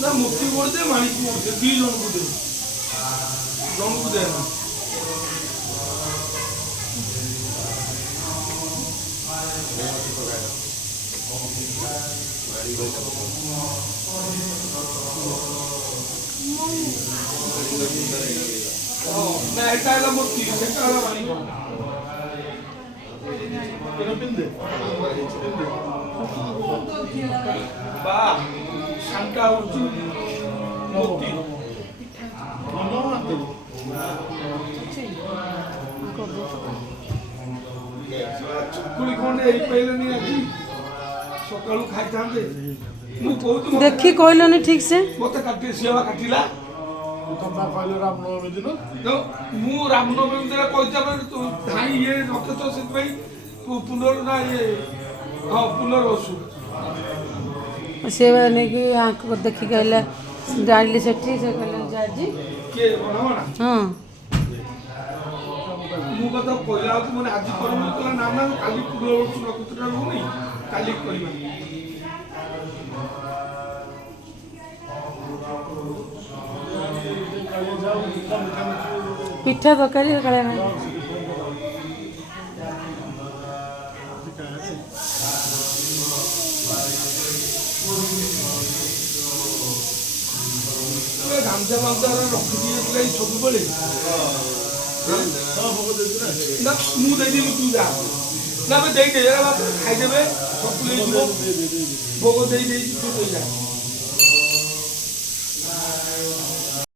ନା ମୋତି ବୋର୍ଡେ ମାଣିକ ବୋର୍ଡେ ଦି ଜଣକୁ ଦେ ଜଣକୁ ଦେ ନା ନା এটা হলো মোতি সেটা হলো মানিক বা শান্তা হচ্ছে মোতি চকুলি কোনে এই পাইলেনি আଜି সকালু খাইতান্তে মু কହୁଛି देखी कहलनि ठीक से মতে কাটি সেবা কাটিলা ତମେ କହିଲେ ରାମନବମୀ ଦିନ ତ ମୁଁ ରାମନବମୀ ଦିନ କହିଥିବା ତୁ ଧାଇ ଇଏ ରଖେଛ ସେଥିପାଇଁ ପୁନର୍ନା ଇଏ ହଁ ପୁନର୍ବସୁ से नेकी आंख देखी कहला जाइले सेठी से कहले जाजी କିଏ ବନବନା हां ମୁଁ କଥା କହିଲା ହଉଛି ମାନେ ଆଜି କରିବୁ କହିଲା ନା ନା କାଲି ପୁନର୍ବସୁ ରଖୁଥିଲା ରହୁନି କାଲି କରିବା पिठा तरकारी काले ना ଗାମୁଛା ମାମୁଛା ରଖିଦିଏ ପୁରା ସବୁବେଳେ ନା ମୁଁ ଦେଇଦେବି ତୁ ଯା ନା ଆମେ ଦେଇଦେବେ ବାପା ଖାଇଦେବେ ସବୁ ହେଇଯିବ ଭୋଗ ଦେଇଦେଇଛି ତୁ ଦେଇଯା